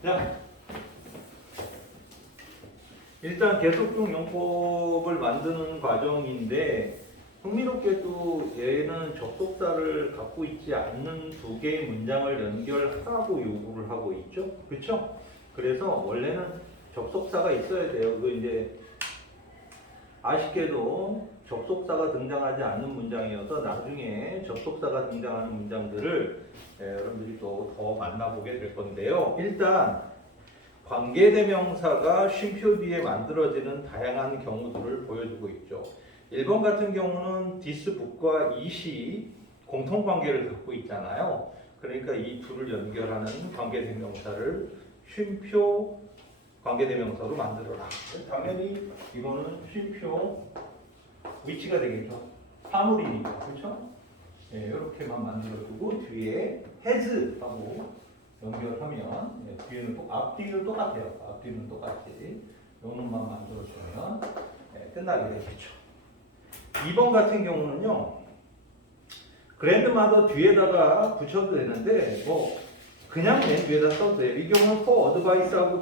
자, 일단 계속중 용법을 만드는 과정인데 흥미롭게도 얘는 접속사를 갖고 있지 않는 두 개의 문장을 연결하라고 요구를 하고 있죠. 그렇죠? 그래서 원래는 접속사가 있어야 돼요. 그거 이제 아쉽게도 접속사가 등장하지 않는 문장이어서 나중에 접속사가 등장하는 문장들을 여러분들이 또 더 만나보게 될 건데요. 일단 관계대명사가 쉼표 뒤에 만들어지는 다양한 경우들을 보여주고 있죠. 1번 같은 경우는 this book과 it이 공통관계를 갖고 있잖아요. 그러니까 이 둘을 연결하는 관계대명사를 쉼표 관계대명사로 만들어라. 당연히 이거는 쉼표 위치가 되겠죠. 사물이니까. 그렇죠? 네, 이렇게만 만들어주고 뒤에 has하고 연결하면 뒤에는 앞뒤는 똑같아요. 앞뒤는 똑같이 요놈만 만들어주면 끝나게 되겠죠. 2번 같은 경우는요. 그랜드마더 뒤에다가 붙여도 되는데 뭐 그냥 맨 뒤에다 써도 돼요. 이 경우는 for advice하고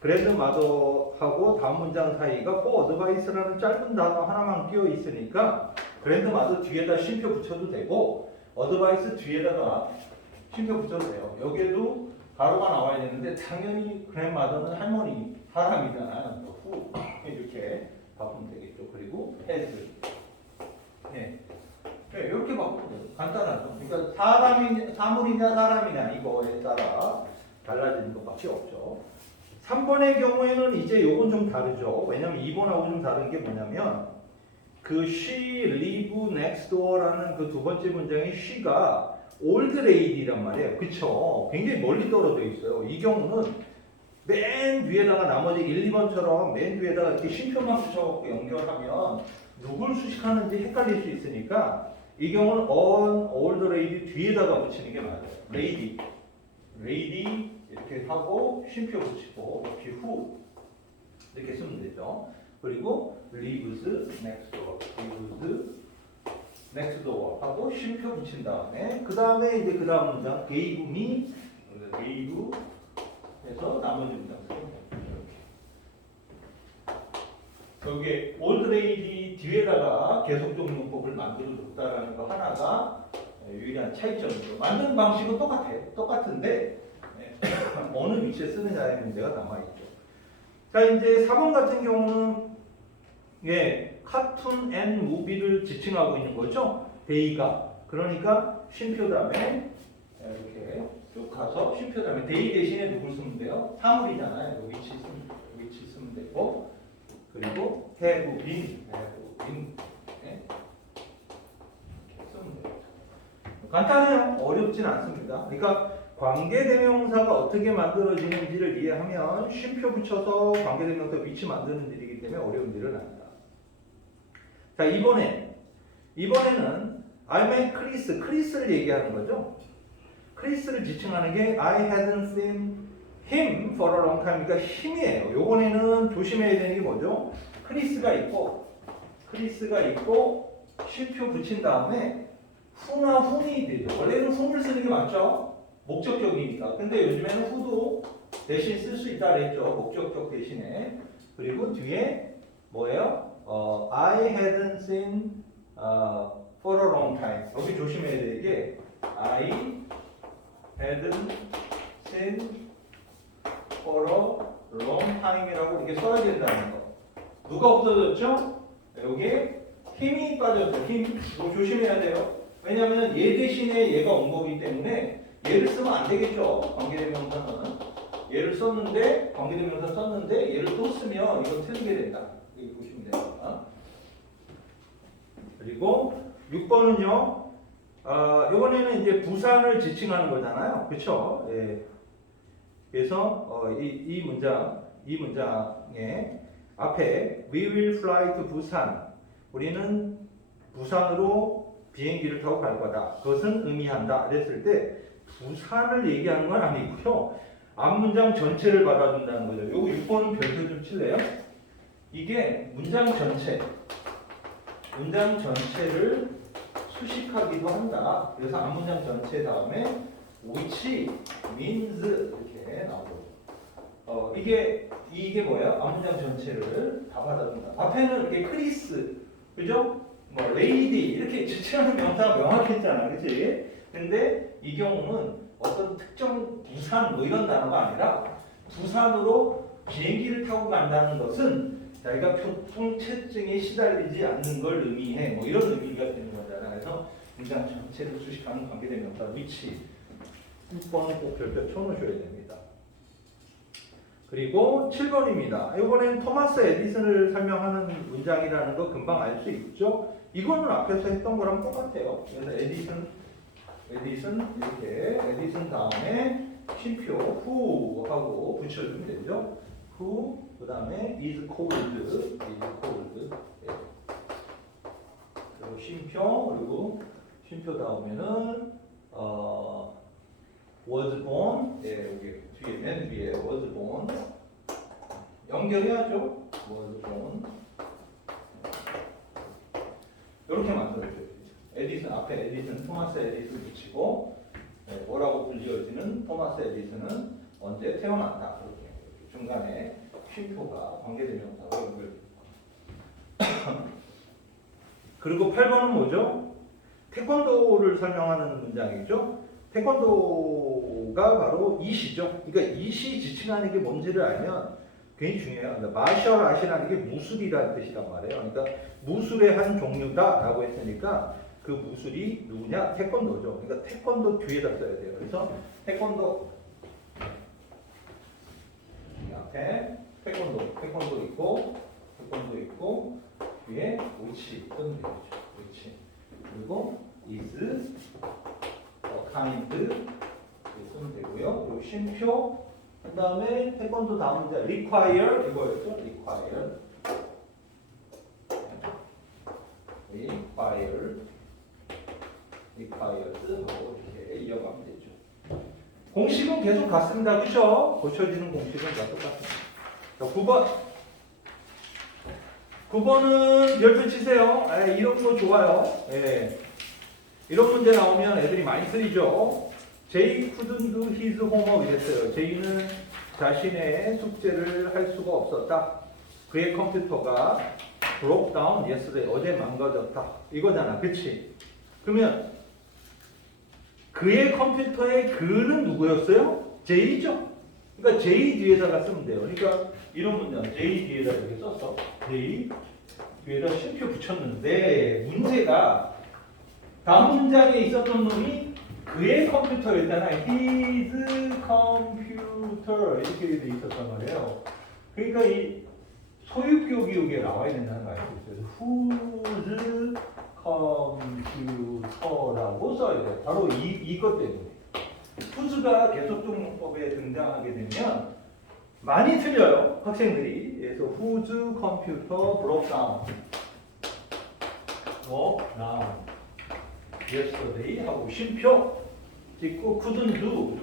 그랜드마더하고 다음 문장 사이가 for advice라는 짧은 단어 하나만 끼어 있으니까 그랜드마더 뒤에다 쉼표 붙여도 되고 advice 뒤에다가 쉼표 붙여도 돼요. 여기에도 가로가 나와야 되는데 당연히 그랜드마더는 할머니 사람이잖아요. 후 이렇게 바꾸면 되겠죠. 그리고 has 네. 이렇게 바꾸면 돼요. 간단하죠. 그러니까 사물이냐 사람이냐 이거에 따라 달라지는 것밖에 없죠. 3번의 경우에는 이제 요건 좀 다르죠. 왜냐면 2번하고 좀 다른 게 뭐냐면 그 she live next door라는 그 두 번째 문장의 she가 old lady란 말이에요. 그쵸? 굉장히 멀리 떨어져 있어요. 이 경우는 맨 위에다가 나머지 1, 2번처럼 맨 위에다가 이렇게 쉼표만 붙여갖고 연결하면 누굴 수식하는지 헷갈릴 수 있으니까 이 경우는 on old lady 뒤에다가 붙이는 게 맞아요. lady 이렇게 하고 쉼표 붙이고 이렇게 who 이렇게 쓰면 되죠. 그리고 lives next door 하고 쉼표 붙인 다음에 그 다음에 이제 그 다음 문장 gave me gave 해서 나머지 문장 쓰면 돼요. 이렇게 여기에 old lady 뒤에다가 계속적 용법을 만들어 줬다라는 거 하나가 유일한 차이점이죠. 만드는 방식은 똑같은데 어느 위치에 쓰느냐의 문제가 남아있죠. 자, 이제 4번 같은 경우는 카툰 앤 무비를 지칭하고 있는 거죠. 데이가. 그러니까 쉼표 다음에 이렇게 쭉 가서 쉼표 다음에 데이 대신에 누굴 쓰면 돼요? 사물이잖아요. 위치 쓰면 되고 그리고 have been 이렇게 쓰면 돼요. 간단해요. 어렵진 않습니다. 그러니까 관계대명사가 어떻게 만들어지는지를 이해하면 쉼표 붙여서 관계대명사 위치 만드는 일이기 때문에 어려운 일은 아니다. 자, 이번에는 I met 크리스를 얘기하는 거죠. 크리스를 지칭하는 게 I hadn't seen him for a long time. 그러니까 힘이에요. 요번에는 조심해야 되는 게 뭐죠? 크리스가 있고 쉼표 붙인 다음에 who나 whom이 되죠. 원래는 whom을 쓰는 게 맞죠? 목적격이니까. 근데 요즘에는 who도 대신 쓸 수 있다 그랬죠. 목적격 대신에. 그리고 뒤에 뭐예요? I hadn't seen for a long time. 여기 조심해야 될 게 I hadn't seen for a long time이라고 이렇게 써야 된다는 거. 누가 없어졌죠? 여기에 힘이 빠졌죠. 힘. 이거 조심해야 돼요. 왜냐하면 얘 대신에 얘가 온 거기 때문에 얘를 쓰면 안 되겠죠. 관계대명사는 얘를 썼는데 관계대명사 썼는데 얘를 또 쓰면 이거 틀리게 된다. 이렇게 보시면 돼요. 그리고 6번은요. 이번에는 이제 부산을 지칭하는 거잖아요. 그렇죠? 예. 그래서 이 문장의 앞에 We will fly to 부산. 우리는 부산으로 비행기를 타고 갈 거다. 그것은 의미한다. 그랬을 때 부산을 얘기하는 건 아니고요. 앞문장 전체를 받아준다는 거죠. 요거 6번은 별표 좀 칠래요? 이게 문장 전체를 수식하기도 한다. 그래서 앞문장 전체 다음에 which means 이렇게 이렇게 나오고 이게 뭐예요? 앞문장 전체를 다 받아준다. 앞에는 이렇게 크리스, 그죠? 뭐 레이디 이렇게 지칭하는 명사가 명확했잖아, 그렇지? 근데 이 경우는 어떤 특정 부산 뭐 이런 단어가 아니라 부산으로 비행기를 타고 간다는 것은 자기가 교통체증에 시달리지 않는 걸 의미해. 뭐 이런 의미가 되는 거잖아. 그래서 문장 전체를 수식하는 관계대명사 위치 6번은 꼭 별표 쳐놓으셔야 됩니다. 그리고 7번입니다. 이번엔 토마스 에디슨을 설명하는 문장이라는 거 금방 알 수 있죠? 이거는 앞에서 했던 거랑 똑같아요. 그래서 에디슨 이렇게 에디슨 다음에 쉼표 who 하고 붙여주면 되죠. who 그 다음에 is cold. 네. 그리고 쉼표 그리고 쉼표 다음에는 was born. 네, 여기 뒤에 맨 위에 was born 연결해야죠. was born 이렇게 만들어줘요. 에디슨 앞에 에디슨 토마스 에디슨 붙이고 네, 뭐라고 불리어지는 토마스 에디슨은 언제 태어났다. 이렇게 중간에 쉼표가 관계대명사로 연결. 그리고 8번은 뭐죠? 태권도를 설명하는 문장이죠. 태권도가 바로 이시죠. 그러니까 이시 지칭하는 게 뭔지를 알면 굉장히 중요해요. 그러니까 마셜 아시라는 게 무술이라는 뜻이란 말이에요. 그러니까 무술의 한 종류다라고 했으니까 그 무술이 누구냐? 태권도죠. 그러니까 태권도 뒤에다 써야 돼요. 그래서 태권도 앞에 태권도 있고 뒤에 위치 쓰면 되겠죠. 위치 그리고 is kind 쓰면 되고요. 그리고 쉼표 그 다음에 태권도 다음 문제 require 이거였죠. requires 하고 이렇게 이어가면 되죠. 공식은 계속 같습니다. 그렇죠? 고쳐지는 공식은 다 똑같습니다. 자, 9번은 별표 치세요. 이런 거 좋아요. 이런 문제 나오면 애들이 많이 쓰리죠. Jay couldn't do his homework 이랬어요. Jay는 자신의 숙제를 할 수가 없었다. 그의 컴퓨터가 broke down yesterday. 어제 망가졌다. 이거잖아. 그치? 그러면 그의 컴퓨터의 그는 누구였어요? J죠. 그러니까 J 뒤에다가 쓰면 돼요. 그러니까 이런 문장 J 뒤에다 이렇게 썼어. J 뒤에다 쉼표 붙였는데 문제가 다음 문장에 있었던 놈이 그의 컴퓨터였잖아. His computer 이렇게 돼 있었단 말이에요. 그러니까 이 소유격이 나와야 된다는 거 아시겠어요? Whose computer라고 써야 돼요. 바로 이것 때문에. whose가 계속적용법에 등장하게 되면 많이 틀려요. 학생들이. 그래서 whose computer broke down. yesterday 하고 쉼표 찍고 couldn't do.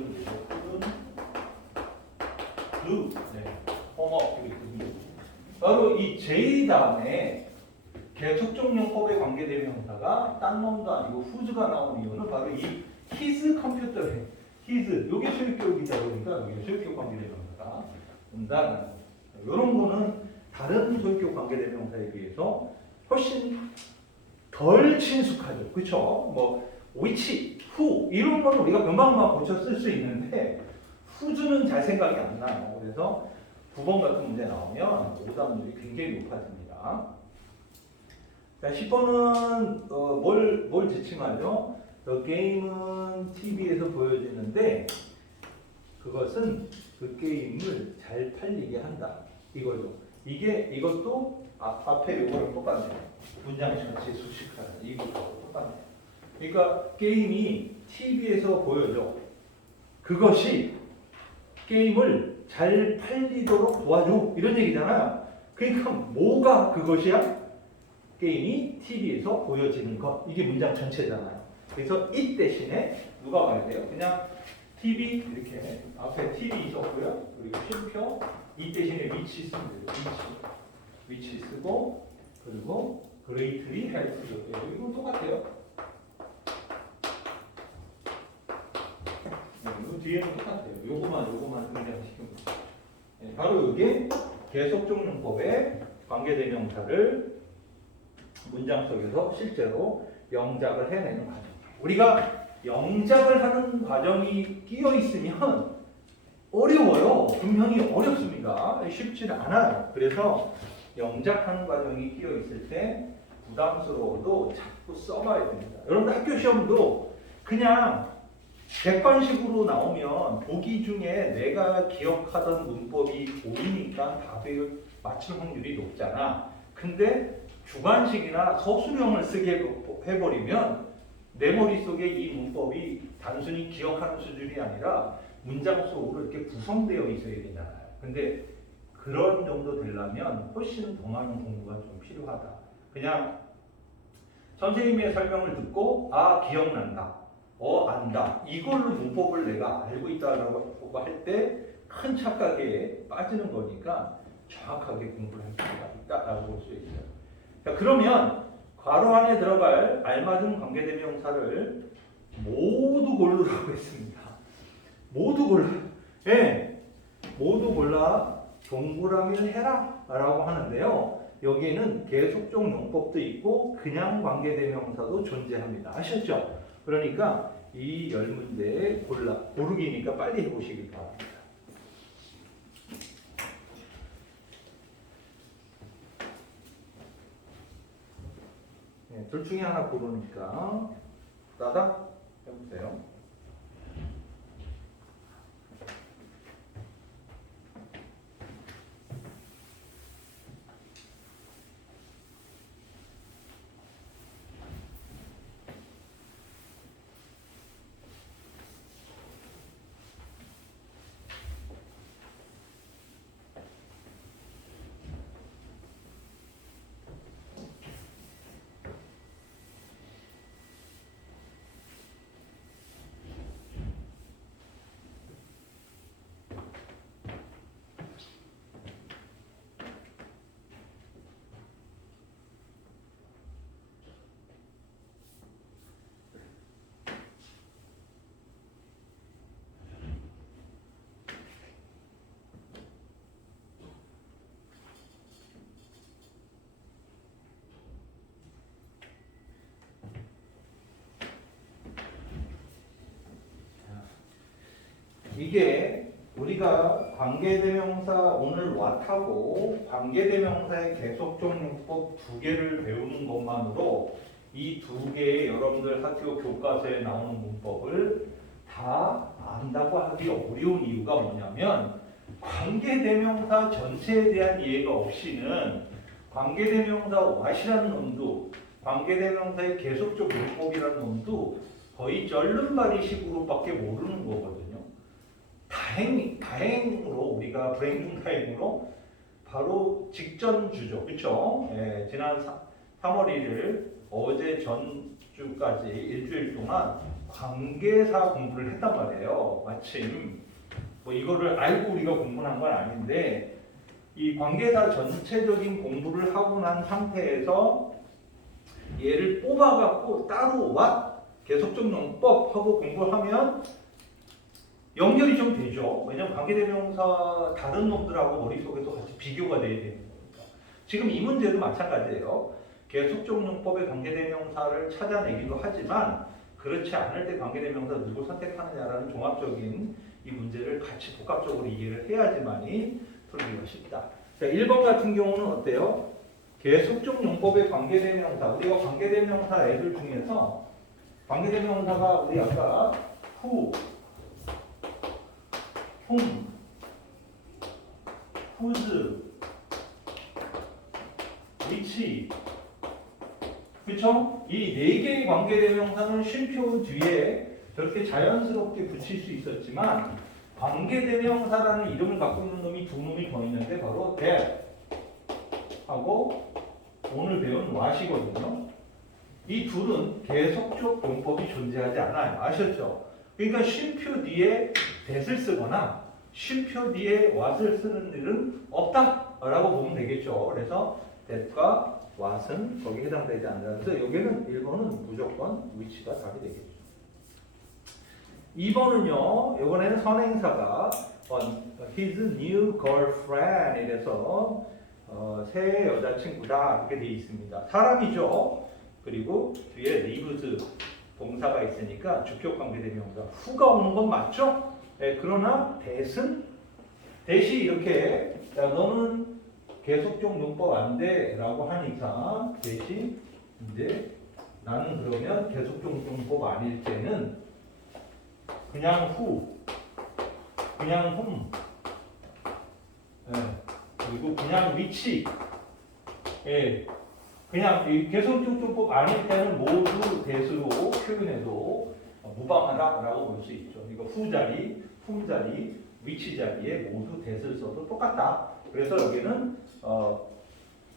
homework. 바로 이 J 다음에 계속적용법에 관계대명사가 딴 놈도 아니고 whose가 나온 이유는 바로 이 his computer에 his 요게 소유격이다 보니까 여기 소유격 관계대명사가 온다는 거예요. 이런 거는 다른 소유격 관계대명사에 비해서 훨씬 덜 친숙하죠. 그렇죠? 뭐 which, who 이런 거는 우리가 금방만 고쳐 쓸 수 있는데 whose는 잘 생각이 안 나요. 그래서 9번 같은 문제 나오면 오답률이 굉장히 높아집니다. 자, 10번은 뭘 지칭하죠? 게임은 TV에서 보여지는데 그것은 그 게임을 잘 팔리게 한다. 이거죠. 이것도 앞에 요거랑 똑같네요. 문장 전체 수식하는 이것도 똑같네요. 그러니까 게임이 TV에서 보여져. 그것이 게임을 잘 팔리도록 도와줘. 이런 얘기잖아요. 그러니까 뭐가 그것이야? 게임이 TV에서 보여지는 것. 이게 문장 전체잖아요. 그래서 이 대신에 누가 와야 돼요? 그냥 TV 이렇게 앞에 TV 있었고요. 그리고 쉼표 이 대신에 위치 쓰면 돼요. 위치 쓰고 그리고 greatly helps. 이거 똑같아요. 그리고 뒤에는 똑같아요. 요거만 등장시키면 돼요. 네, 바로 이게 계속적 용법의 관계대명사를 문장 속에서 실제로 영작을 해내는 과정. 우리가 영작을 하는 과정이 끼어 있으면 어려워요. 분명히 어렵습니다. 쉽지 않아요. 그래서 영작하는 과정이 끼어 있을 때 부담스러워도 자꾸 써봐야 됩니다. 여러분들 학교 시험도 그냥 객관식으로 나오면 보기 중에 내가 기억하던 문법이 보이니까 답에 맞출 확률이 높잖아. 근데 주관식이나 서술형을 쓰게 해버리면 내 머릿속에 이 문법이 단순히 기억하는 수준이 아니라 문장 속으로 이렇게 구성되어 있어야 되잖아요. 근데 그런 정도 되려면 훨씬 더 많은 공부가 좀 필요하다. 그냥 선생님의 설명을 듣고 기억난다. 안다. 이걸로 문법을 내가 알고 있다라고 할 때 큰 착각에 빠지는 거니까 정확하게 공부를 할 필요가 있다라고 볼 수 있어요. 자, 그러면 괄호 안에 들어갈 알맞은 관계대명사를 모두 고르라고 했습니다. 모두 골라. 예. 모두 골라 동그라미를 해라 라고 하는데요. 여기에는 계속적 용법도 있고 그냥 관계대명사도 존재합니다. 아셨죠? 그러니까 이 10문제에 고르기니까 빨리 해보시기 바랍니다. 네, 둘 중에 하나 고르니까 따닥 해보세요. 이게 우리가 관계대명사 오늘 왓하고 관계대명사의 계속적 용법 2개를 배우는 것만으로 이 2개의 여러분들 학교 교과서에 나오는 문법을 다 안다고 하기 어려운 이유가 뭐냐면 관계대명사 전체에 대한 이해가 없이는 관계대명사 what이라는 놈도 관계대명사의 계속적 용법이라는 놈도 거의 쩔름발이식으로밖에 모르는 거거든요. 다행으로 우리가 불행 중 다행으로 바로 직전 주죠. 그렇죠? 예, 지난 3월 1일 어제 전주까지 일주일 동안 관계사 공부를 했단 말이에요. 마침 뭐 이거를 알고 우리가 공부한 건 아닌데 이 관계사 전체적인 공부를 하고 난 상태에서 얘를 뽑아갖고 따로 계속적 용법 하고 공부하면 연결이 좀 되죠. 왜냐면 관계대명사 다른 놈들하고 머릿속에서 같이 비교가 돼야 되는 거니까. 지금 이 문제도 마찬가지예요. 계속적 용법의 관계대명사를 찾아내기도 하지만 그렇지 않을 때 관계대명사 누구 선택하느냐라는 종합적인 이 문제를 같이 복합적으로 이해를 해야지만이 풀기가 쉽다. 자, 1번 같은 경우는 어때요? 계속적 용법의 관계대명사. 우리가 관계대명사 애들 중에서 관계대명사가 우리 아까 who, whom, whose, which, 그쵸? 이 4개의 관계대명사는 쉼표 뒤에 저렇게 자연스럽게 붙일 수 있었지만 관계대명사라는 이름을 갖고 있는 놈이 2놈이 더 있는데 바로 that 하고 오늘 배운 what이거든요. 이 둘은 계속적 용법이 존재하지 않아요. 아셨죠? 그러니까 쉼표 뒤에 that을 쓰거나 쉼표 뒤에 what을 쓰는 일은 없다라고 보면 되겠죠. 그래서 that과 what은 거기에 해당되지 않는다. 그래서 여기는 1번은 무조건 which가 답이 되겠죠. 2번은요. 이번에는 선행사가 his new girlfriend 이래서 새 여자친구다 이렇게 되어 있습니다. 사람이죠. 그리고 뒤에 lives 동사가 있으니까 주격 관계대명사 who가 오는 건 맞죠? 네, 그러나 대시 이렇게 야, 너는 계속적 문법 안 돼 라고 하니까 대신 이제 나는 그러면 계속적 문법 아닐 때는 그냥 그냥 예, 그리고 그냥 위치, 예, 그냥 계속적 문법 아닐 때는 모두 대수로 표현해도 무방하다라고 볼 수 있죠. 이거 자리, 자리, 위치 자리에 모두 대를 써도 똑같다. 그래서 여기는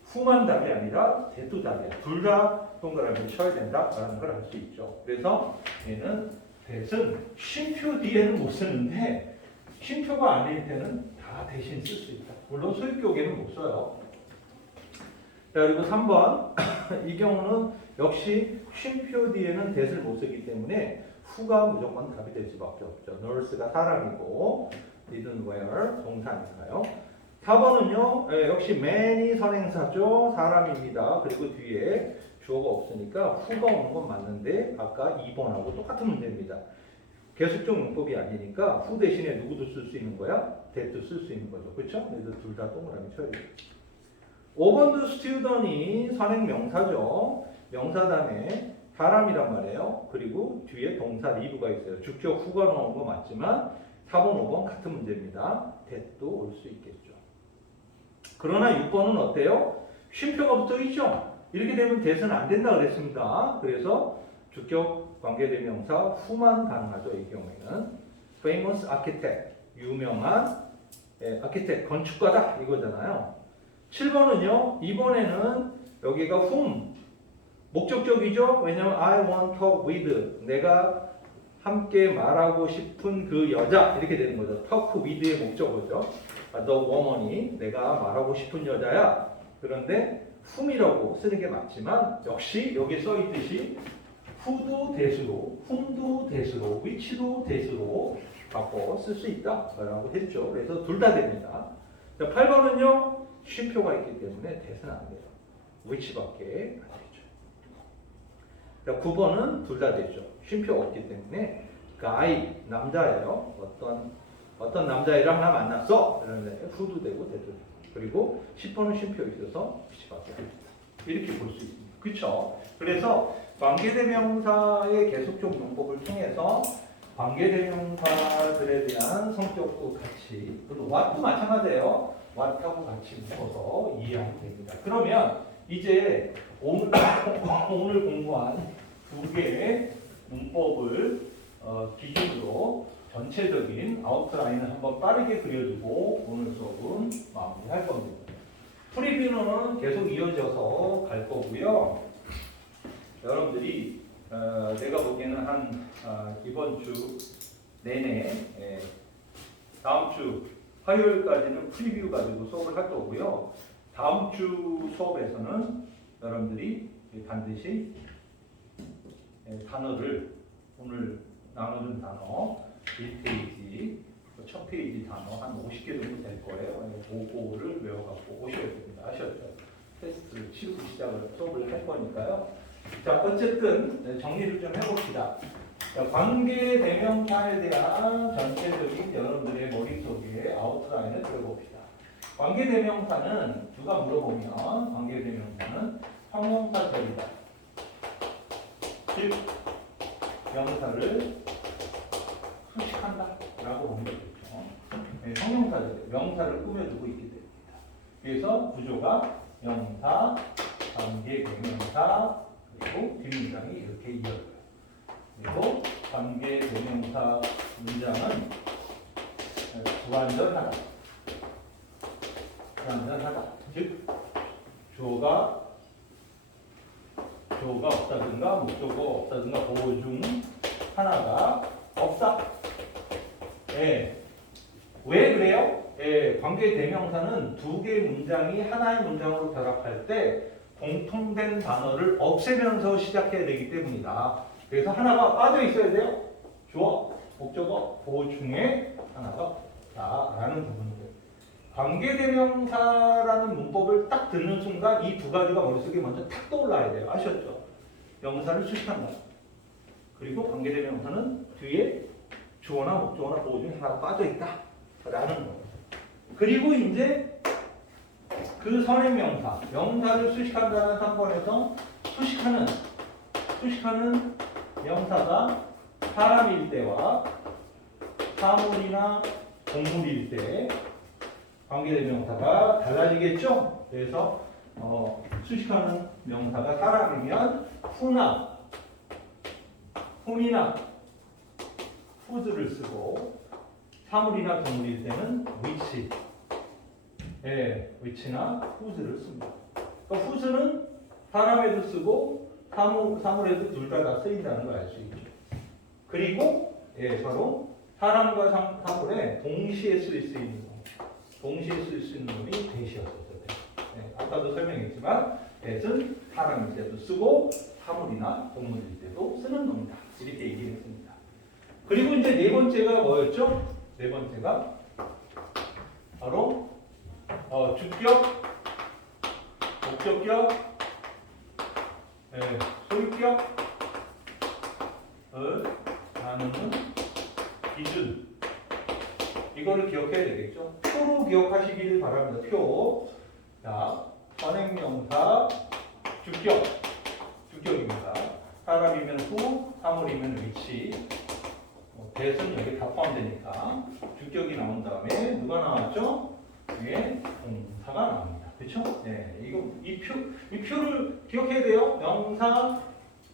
후만 답이 아니라 대도 답이야. 둘 다 동그라미를 쳐야 된다라는 걸 알 수 있죠. 그래서 얘는 대은 쉼표 뒤에는 못 쓰는데 쉼표가 아닐 때는 다 대신 쓸 수 있다. 물론 소유격에는 못 써요. 자, 그리고 3번 이 경우는 역시 쉼표 뒤에는 대을 못 쓰기 때문에 후가 무조건 답이 될 수밖에 없죠. nurse가 사람이고 didn't wear 동사니까요. 4번은요, 역시 man이 선행사죠. 사람입니다. 그리고 뒤에 주어가 없으니까 후가 오는 건 맞는데 아까 2번하고 똑같은 문제입니다. 계속적 문법이 아니니까 후 대신에 누구도 쓸 수 있는 거야? that도 쓸 수 있는 거죠. 그렇죠? 그래서 둘 다 동그라미 쳐야 돼요. 5번도 student이 선행 명사죠. 명사 다음에 사람이란 말이에요. 그리고 뒤에 동사 live가 있어요. 주격 후가 나오는 거 맞지만 4번, 5번 같은 문제입니다. that도 올 수 있겠죠. 그러나 6번은 어때요? 쉼표가 붙어 있죠. 이렇게 되면 that은 안 된다 그랬습니다. 그래서 주격 관계대명사 후만 가능하죠. 이 경우에는 famous architect 유명한 architect 건축가다 이거잖아요. 7번은요. 이번에는 여기가 whom 목적적이죠. 왜냐하면 I want to talk with 내가 함께 말하고 싶은 그 여자 이렇게 되는 거죠. talk with의 목적어죠. the woman이 내가 말하고 싶은 여자야. 그런데 whom이라고 쓰는 게 맞지만 역시 여기 써 있듯이 who도 대수로, whom도 대수로, which도 대수로 바꿔 쓸 수 있다라고 했죠. 그래서 둘 다 됩니다. 자, 8번은요. 쉼표가 있기 때문에 대수는 안 돼요. which밖에 안 되죠. 자, 9번은 둘 다 되죠. 쉼표 없기 때문에 guy 남자예요. 어떤 남자애랑 하나 만났어. 그런데 who도 되고 대도 되고. 그리고 10번은 쉼표 있어서 which밖에 안 됩니다. 이렇게 볼 수 있습니다. 그렇죠? 그래서 관계대명사의 계속적 용법을 통해서 관계대명사들에 대한 성격도 같이, 그리고 what도 마찬가지예요. what하고 같이 묶어서 이해하면 됩니다. 그러면 이제 오늘 공부한 두 개의 문법을 기준으로 전체적인 아웃라인을 한번 빠르게 그려주고 오늘 수업은 마무리할 겁니다. 프리뷰는 계속 이어져서 갈 거고요. 여러분들이 내가 보기에는 한 이번 주 내내 다음 주 화요일까지는 프리뷰 가지고 수업을 할 거고요. 다음 주 수업에서는 여러분들이 반드시 단어를 오늘 나누는 단어 1페이지, 1000페이지 단어 한 50개 정도 될 거예요. 그거를 외워갖고 오셔야 됩니다. 아셨죠? 테스트를 치우고 수업을 할 거니까요. 자, 어쨌든 정리를 좀 해봅시다. 관계 대명사에 대한 전체적인 여러분들의 머릿속에 아웃라인을 그려봅시다. 관계 대명사는 누가 물어보면 관계 대명사는 형용사절이다. 즉 명사를 수식한다 라고 보면 되겠죠. 형용사절, 명사를 꾸며주고 있기 때문입니다. 그래서 구조가 명사, 관계 대명사, 그리고 뒷문장이 이렇게 이어져요. 그리고 관계 대명사 문장은 불완전하다. 즉 주어가 없다든가 목적어가 없다든가 보호 중 하나가 없다. 왜 그래요? 관계 대명사는 두 개의 문장이 하나의 문장으로 결합할 때 공통된 단어를 없애면서 시작해야 되기 때문이다. 그래서 하나가 빠져 있어야 돼요. 주어. 목적어 보중에 하나가 없다라는 부분이에요. 관계대명사라는 문법을 딱 듣는 순간 이 두 가지가 머릿속에 먼저 탁 떠올라야 돼요. 아셨죠? 명사를 수식한다. 그리고 관계대명사는 뒤에 주어나 목적어나 보호 중에 하나가 빠져있다 라는 거예요. 그리고 이제 그 선행명사, 명사를 수식한다는 상권에서 수식하는 명사가 사람일 때와 사물이나 동물일 때 관계대명사가 달라지겠죠? 그래서 수식하는 명사가 사람이면 whom이나 whose를 쓰고 사물이나 동물일 때는 which나 whose를 씁니다. 그러니까 whose는 사람에도 쓰고 사물에도 둘 다 쓰인다는 걸 알 수 있죠. 그리고 바로 사람과 사물에 동시에 쓸 수 있는 놈이 that이었어요. 아까도 설명했지만 that은 사람일 때도 쓰고 사물이나 동물일 때도 쓰는 놈이다. 이렇게 얘기를 했습니다. 그리고 이제 네 번째가 뭐였죠? 네 번째가 바로 주격, 목적격, 소유격을 나누는 기준. 이거를 기억해야 되겠죠? 표로 기억하시길 바랍니다. 표. 자, 선행명사 주격입니다. 사람이면 who, 사물이면 which. that은 여기 다 포함되니까 주격이 나온 다음에 누가 나왔죠? 위에 동사가 나옵니다. 그렇죠? 네, 이 표를 기억해야 돼요. 명사,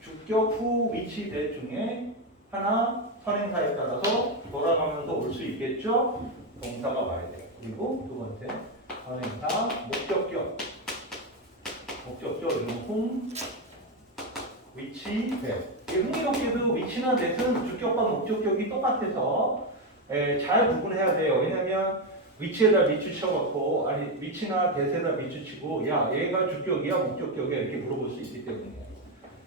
주격, who, which, that 중에 하나 선행사에 따라서 돌아가면서 올 수 있겠죠? 동사가 와야 돼요. 그리고 두 번째 선행사, 목적격 이런 whom, which, that. 흥미롭게도 which나 that은 주격과 목적격이 똑같아서 잘 구분해야 돼요. 왜냐하면 which에다 밑줄쳐갖고 which나 that에다 밑줄치고 야 얘가 주격이야 목적격이야 이렇게 물어볼 수 있기 때문이에요.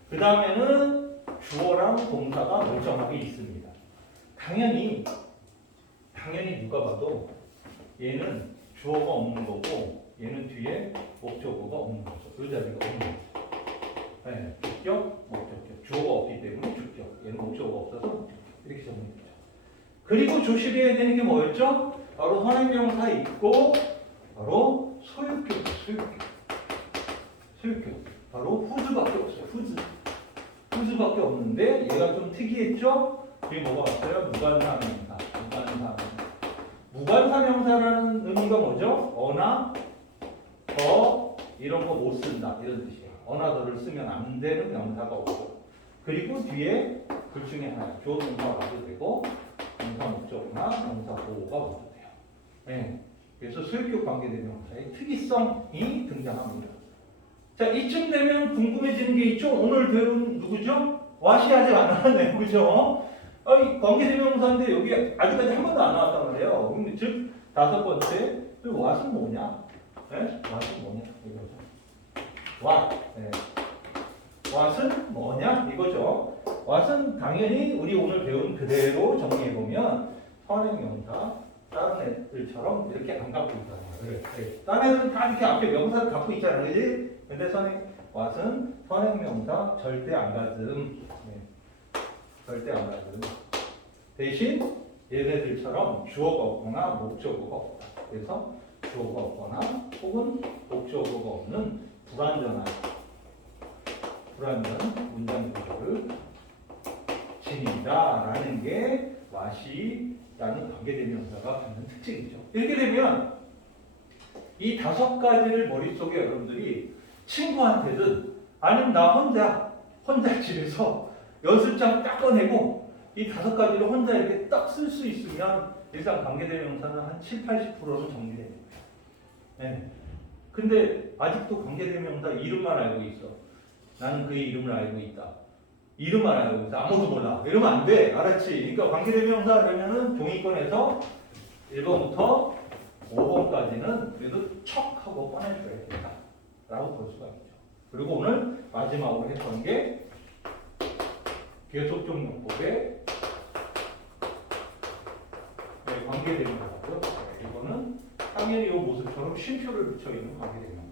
그 다음에는 주어랑 동사가 멀쩡하게 있습니다. 당연히 누가 봐도 얘는 주어가 없는 거고 얘는 뒤에 목적어가 없는 거죠. 그 자리가 없는 거죠. 네, 주격, 목적격. 주어가 없기 때문에 주격. 얘는 목적어가 없어서 목적격. 이렇게 정리되죠. 그리고 조심해야 되는 게 뭐였죠? 바로 선행명사 있고 바로 소유격. 바로 whose밖에 없어요. whose밖에 없는데 얘가 좀 특이했죠? 그게 뭐가 왔어요? 무관사명사. 무관사명사라는 의미가 뭐죠? 어나, 더 이런 거 못 쓴다 이런 뜻이에요. 어나 더를 쓰면 안 되는 명사가 오고 그리고 뒤에 글 중에 하나 주어 동사가 와도 되고 동사 목적어나 동사 보호가 와도 돼요. 네. 그래서 소유격 관계대명사의 특이성이 등장합니다. 자, 이쯤 되면 궁금해지는 게 있죠? 오늘 배운 누구죠? what이 아직 안 나왔네요. 그죠? 관계대명사인데 여기 아직까지 한 번도 안 나왔단 말이에요. 즉, 다섯 번째, what은 뭐냐? 네? what은 뭐냐? 이거죠. what은 뭐냐? 이거죠. what은 당연히 우리 오늘 배운 그대로 정리해보면 선행명사, 다른 애들처럼 이렇게 안 갖고 있잖아요. 네. 다른 애들은 다 이렇게 앞에 명사를 갖고 있잖아요. 그지? 근데 what은 선행명사 절대 안 가슴. 절대 안 가슴. 대신 얘네들처럼 주어가 없거나 목적어가 없다. 그래서 주어가 없거나 혹은 목적어가 없는 불완전 문장 구조를 지닌다라는 게 what이라는 관계대명사가 갖는 특징이죠. 이렇게 되면 이 다섯 가지를 머릿속에 여러분들이 친구한테든 아니면 나 혼자 집에서 연습장 딱 꺼내고 이 다섯 가지를 혼자 이렇게 딱 쓸 수 있으면 일단 관계대명사는 한 70-80%는 정리됩니다. 네. 근데 아직도 관계대명사 이름만 알고 있어. 나는 그의 이름을 알고 있다. 이름만 알고 있어. 아무도 몰라. 이러면 안 돼. 알았지? 그러니까 관계대명사 하려면은 종이권에서 1번부터 5번까지는 그래도 척 하고 꺼내줘야 된다. 라고 볼 수가 있죠. 그리고 오늘 마지막으로 했던 게 계속적 용법의 관계대명사고요. 이거는 당연히 이 모습처럼 쉼표를 붙여 있는 관계대명사.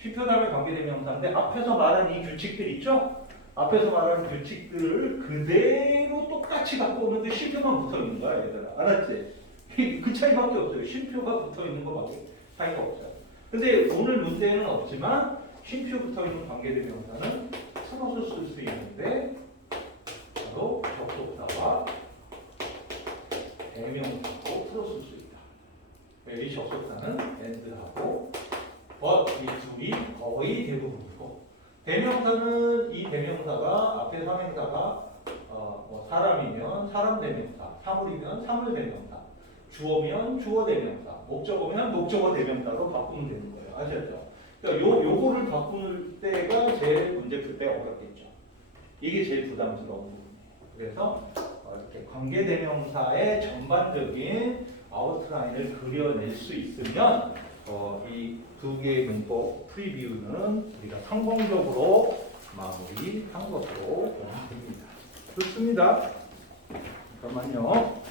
쉼표 다음에 관계대명사인데 앞에서 말한 이 규칙들 있죠? 앞에서 말한 규칙들을 그대로 똑같이 갖고 오는데 쉼표만 붙어 있는 거야, 얘들아. 알았지? 그 차이밖에 없어요. 쉼표가 붙어 있는 거밖에 차이가 없어요. 근데 오늘 문제는 없지만 쉼표 붙어 있는 관계대명사는 풀어서 쓸 수 있는데 바로 접속사와 대명사로 풀어 쓸 수 있다. 이 접속사는 and하고 but 이 둘이 거의 대부분이고 대명사는 이 대명사가 앞에 삼행사가 뭐 사람이면 사람 대명사, 사물이면 사물 대명사, 주어면 주어 대명사, 목적어면 목적어 대명사로 바꾸면 되는 거예요. 아셨죠? 그러니까 요거를 바꾸는 때가 제일 문제 풀 때 어렵겠죠. 이게 제일 부담스러운 부분이에요. 그래서 이렇게 관계대명사의 전반적인 아웃라인을 그려낼 수 있으면 이 두 개의 문법 프리뷰는 우리가 성공적으로 마무리한 것으로 보면 됩니다. 좋습니다. 잠깐만요.